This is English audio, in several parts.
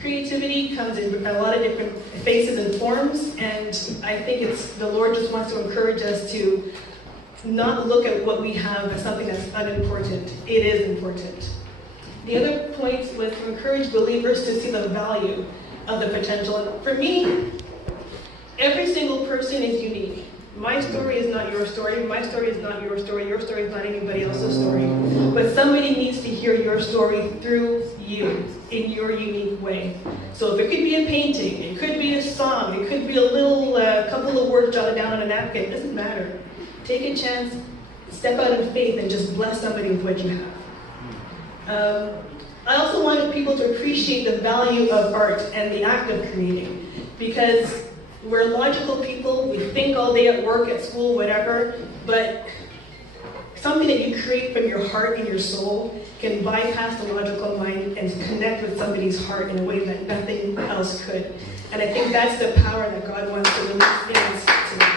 Creativity comes in a lot of different faces and forms, and I think the Lord just wants to encourage us to not look at what we have as something that's unimportant. It is important. The other point was to encourage believers to see the value of the potential. And for me, every single person is unique. My story is not your story. My story is not your story. Your story is not anybody else's story. But somebody needs to hear your story through you in your unique way. So if it could be a painting, it could be a song, it could be a little couple of words jotted down on a napkin, it doesn't matter. Take a chance, step out in faith, and just bless somebody with what you have. I also wanted people to appreciate the value of art and the act of creating, because we're logical people, we think all day at work, at school, whatever, but something that you create from your heart and your soul can bypass the logical mind and connect with somebody's heart in a way that nothing else could. And I think that's the power that God wants to release in us today.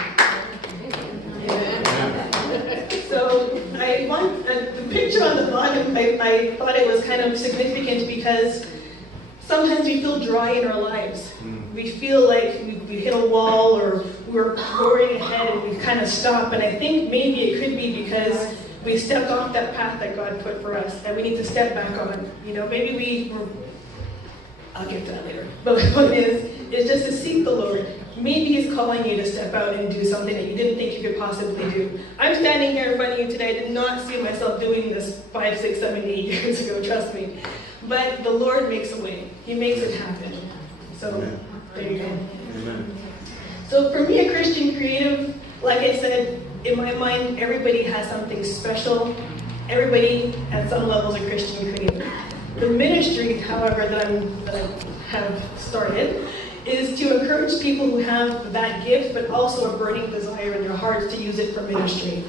So I want the picture on the bottom, I thought it was kind of significant because sometimes we feel dry in our lives. We feel like we hit a wall or we're roaring ahead and we kind of stop. And I think maybe it could be because we stepped off that path that God put for us and we need to step back on. You know, maybe I'll get to that later. But the point is just to seek the Lord. Maybe He's calling you to step out and do something that you didn't think you could possibly do. I'm standing here in front of you today. I did not see myself doing this 5, 6, 7, 8 years ago, trust me. But the Lord makes a way. He makes it happen. So there you go. Amen. So for me, a Christian creative, like I said, in my mind, everybody has something special. Everybody, at some level, is a Christian creative. The ministry, however, that I have started, is to encourage people who have that gift, but also a burning desire in their hearts to use it for ministry.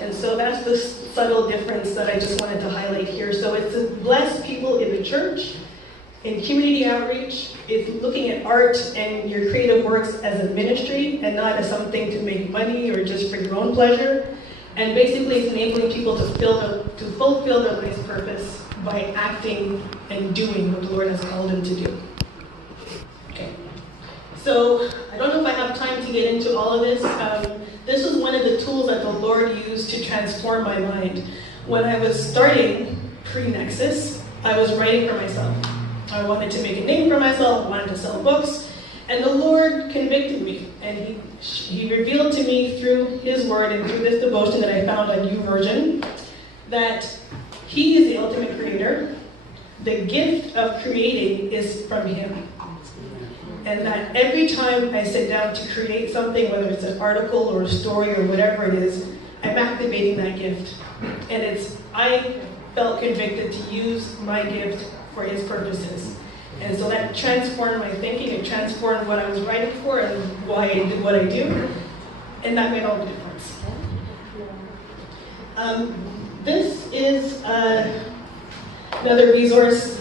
And so that's the subtle difference that I just wanted to highlight here. So it's to bless people in the church, in community outreach. It's looking at art and your creative works as a ministry and not as something to make money or just for your own pleasure. And basically it's enabling people to fulfill their life's purpose by acting and doing what the Lord has called them to do. Okay. So I don't know if I have time to get into all of this. This was one of the tools that the Lord used to transform my mind. When I was starting pre-Nexus, I was writing for myself. I wanted to make a name for myself, I wanted to sell books, and the Lord convicted me, and He revealed to me through His Word and through this devotion that I found on YouVersion that He is the ultimate creator. The gift of creating is from Him. And that every time I sit down to create something, whether it's an article or a story or whatever it is, I'm activating that gift. And I felt convicted to use my gift for His purposes. And so that transformed my thinking, it transformed what I was writing for and why I did what I do. And that made all the difference. This is another resource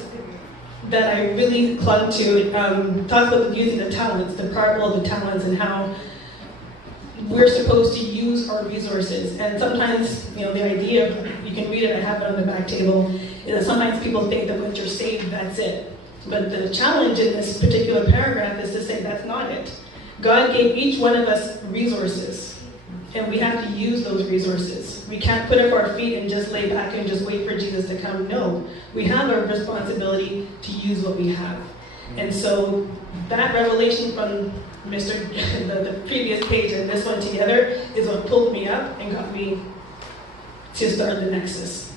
that I really clung to. It talks about using the talents, the parable of the talents, and how we're supposed to use our resources. And sometimes, the idea of, you can read it, I have it on the back table, is that sometimes people think that once you're saved, that's it. But the challenge in this particular paragraph is to say that's not it. God gave each one of us resources, and we have to use those resources. We can't put up our feet and just lay back and just wait for Jesus to come. No, we have a responsibility to use what we have. And so that revelation from the previous page and this one together is what pulled me up and got me to start the Nexus.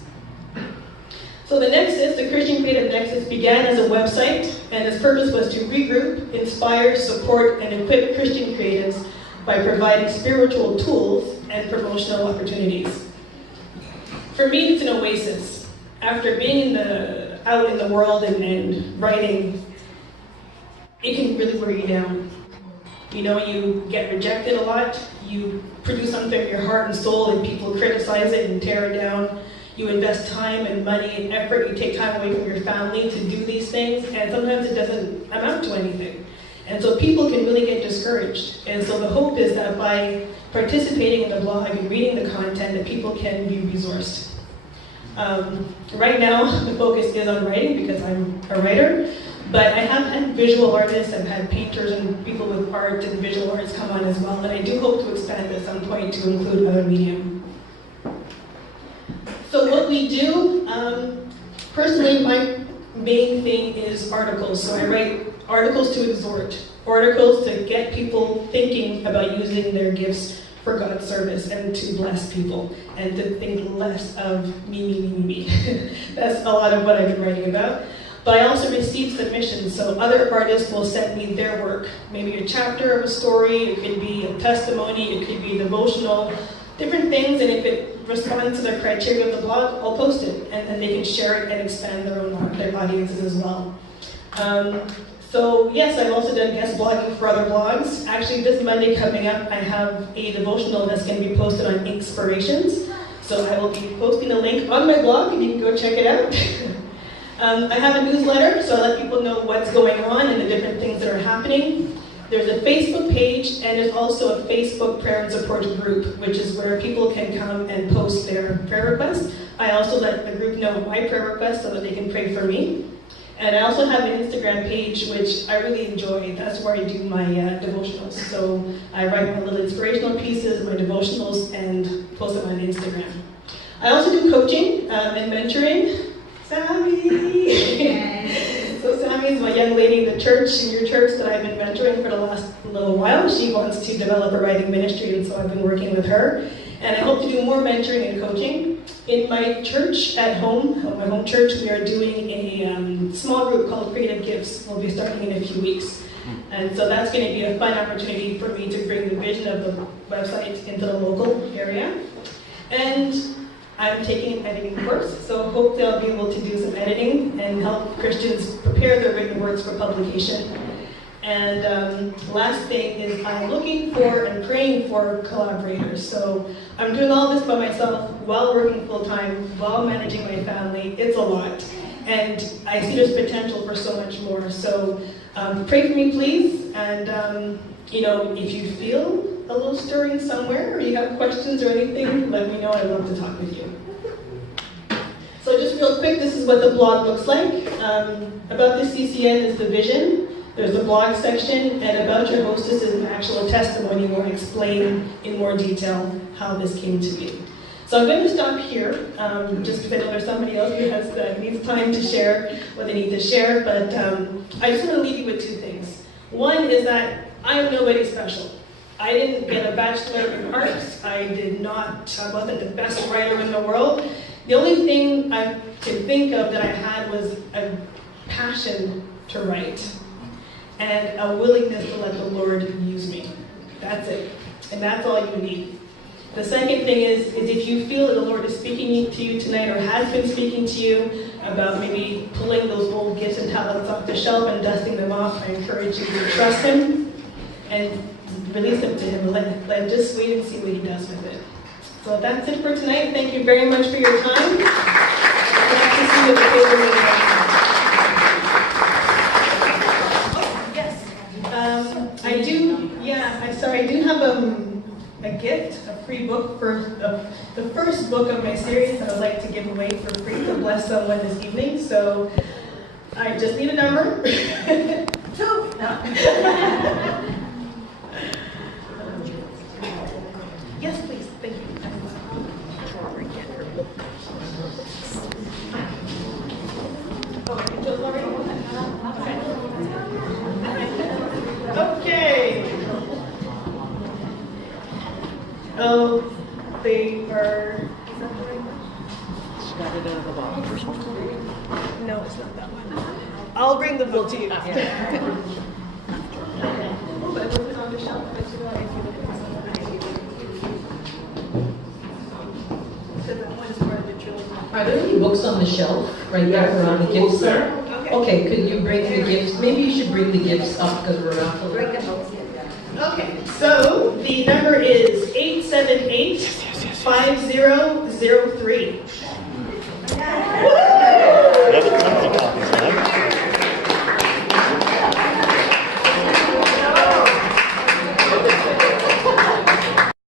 So the Nexus, the Christian Creative Nexus, began as a website, and its purpose was to regroup, inspire, support, and equip Christian creatives by providing spiritual tools and promotional opportunities. For me, it's an oasis. After being out in the world and writing, it can really wear you down. You get rejected a lot, you produce something from your heart and soul and people criticize it and tear it down. You invest time and money and effort, you take time away from your family to do these things, and sometimes it doesn't amount to anything. And so people can really get discouraged. And so the hope is that by participating in the blog and reading the content, that people can be resourced. Right now, the focus is on writing because I'm a writer, But I have had visual artists, I've had painters and people with art and visual arts come on as well, and I do hope to expand at some point to include other medium. So what we do, personally, my main thing is articles. So I write articles to exhort, articles to get people thinking about using their gifts for God's service and to bless people and to think less of me. That's a lot of what I've been writing about. But I also receive submissions, so other artists will send me their work, maybe a chapter of a story, it could be a testimony, it could be a devotional, different things, and if it responds to the criteria of the blog, I'll post it, and then they can share it and expand their audiences as well. So yes, I've also done guest blogging for other blogs. Actually, this Monday coming up, I have a devotional that's going to be posted on Inspirations. So I will be posting a link on my blog, and you can go check it out. I have a newsletter, so I let people know what's going on and the different things that are happening. There's a Facebook page, and there's also a Facebook prayer and support group, which is where people can come and post their prayer requests. I also let the group know my prayer requests so that they can pray for me. And I also have an Instagram page, which I really enjoy. That's where I do my devotionals. So I write my little inspirational pieces, my devotionals, and post them on Instagram. I also do coaching and mentoring. Sammy! So Sammy is my young lady in the church, in your church, that I've been mentoring for the last little while. She wants to develop a writing ministry, and so I've been working with her. And I hope to do more mentoring and coaching. In my church at home, my home church, we are doing a small group called Creative Gifts. We'll be starting in a few weeks. And so that's going to be a fun opportunity for me to bring the vision of the website into the local area. And I'm taking an editing course, so hopefully I'll be able to do some editing and help Christians prepare their written works for publication. And last thing is I'm looking for and praying for collaborators. So I'm doing all this by myself while working full-time, while managing my family. It's a lot. And I see there's potential for so much more. So pray for me, please. And, if you feel a little stirring somewhere, or you have questions or anything, let me know. I'd love to talk with you. So just real quick, this is what the blog looks like. About the CCN is the vision. There's the blog section, and About Your Hostess is an actual testimony where I explain in more detail how this came to be. So I'm going to stop here, just because I know there's somebody else who needs time to share what they need to share, but I just want to leave you with two things. One is that I am nobody special. I didn't get a bachelor in arts. I wasn't the best writer in the world. The only thing I can think of that I had was a passion to write and a willingness to let the Lord use me. That's it. And that's all you need. The second thing is if you feel that the Lord is speaking to you tonight or has been speaking to you about maybe pulling those old gifts and talents off the shelf and dusting them off, I encourage you to trust Him and release them to Him. Let just wait and see what He does with it. So that's it for tonight. Thank you very much for your time. Glad to see you at the table. Oh, yes. I do have a gift, a free book for the first book of my series that I'd like to give away for free to bless someone this evening. So I just need a number. 2. No. Yes, please. Thank you. Oh, I can just already? Okay. Oh, they are. Is that the right one? She got it out of the bottom. No, it's not that one. I'll bring the book to you. Yeah. Oh, but was it on the shelf? Are there any books on the shelf right there around the gifts there? Okay, could you bring the gifts? Maybe you should bring the gifts up because we're about to. Okay, so the number is 878-5003.